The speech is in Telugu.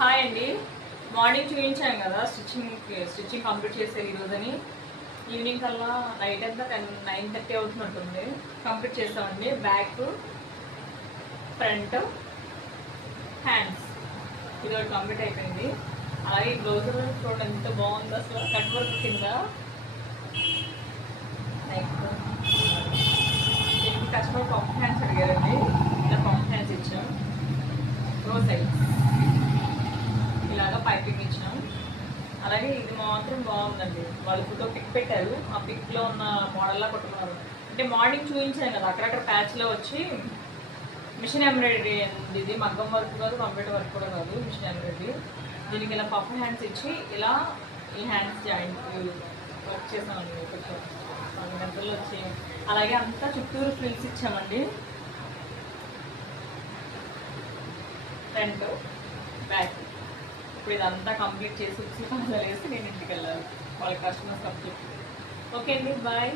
హాయ్ అండి. మార్నింగ్ చూపించాం కదా స్టిచ్చింగ్ కంప్లీట్ చేసే ఈరోజని. ఈవినింగ్ కల్లా నైట్ అంతా 9:30 అవుతున్నట్టుంది. కంప్లీట్ చేస్తామండి. బ్యాక్, ఫ్రంట్, హ్యాండ్స్ ఇది ఒకటి కంప్లీట్ అయిపోయింది. అలాగే ఈ బ్లౌజ్ చూడండి ఎంత బాగుంది అసలు. కట్ వర్క్ కింద దీనికి కస్టమర్ పంప్ హ్యాండ్స్ అడిగారండి. ఇలా పంప్ హ్యాండ్స్ ఇచ్చాం. రో సైజ్ ఇలాగా పైపింగ్ ఇచ్చినాం. అలాగే ఇది మాత్రం బాగుందండి. వాళ్ళు ఫోటో పిక్ పెట్టారు. ఆ పిక్లో ఉన్న మోడల్లా కొట్టుకున్నారు. అంటే మార్నింగ్ చూపించాను కదా, అక్కడక్కడ ప్యాచ్లో వచ్చి మిషన్ ఎంబ్రాయిడరీ అండి. ఇది మగ్గం వర్క్ కాదు, కంప్యూటర్ వర్క్ కూడా కాదు, మిషన్ ఎంబ్రాయిడరీ. దీనికి ఇలా పఫ్ హ్యాండ్స్ ఇచ్చి ఇలా ఈ హ్యాండ్స్ జాయింట్ వర్క్ చేసామండి. కొంచెం గంటల్లో వచ్చి అలాగే అంతా చుట్టూరు ఫ్రిల్స్ ఇచ్చామండి. Front, back. ఇప్పుడు ఇదంతా కంప్లీట్ చేసి వచ్చి వేసి నేను ఇంటికి వెళ్ళాలి. వాళ్ళ కస్టమర్స్ కంప్లీట్. ఓకే అండి, బాయ్.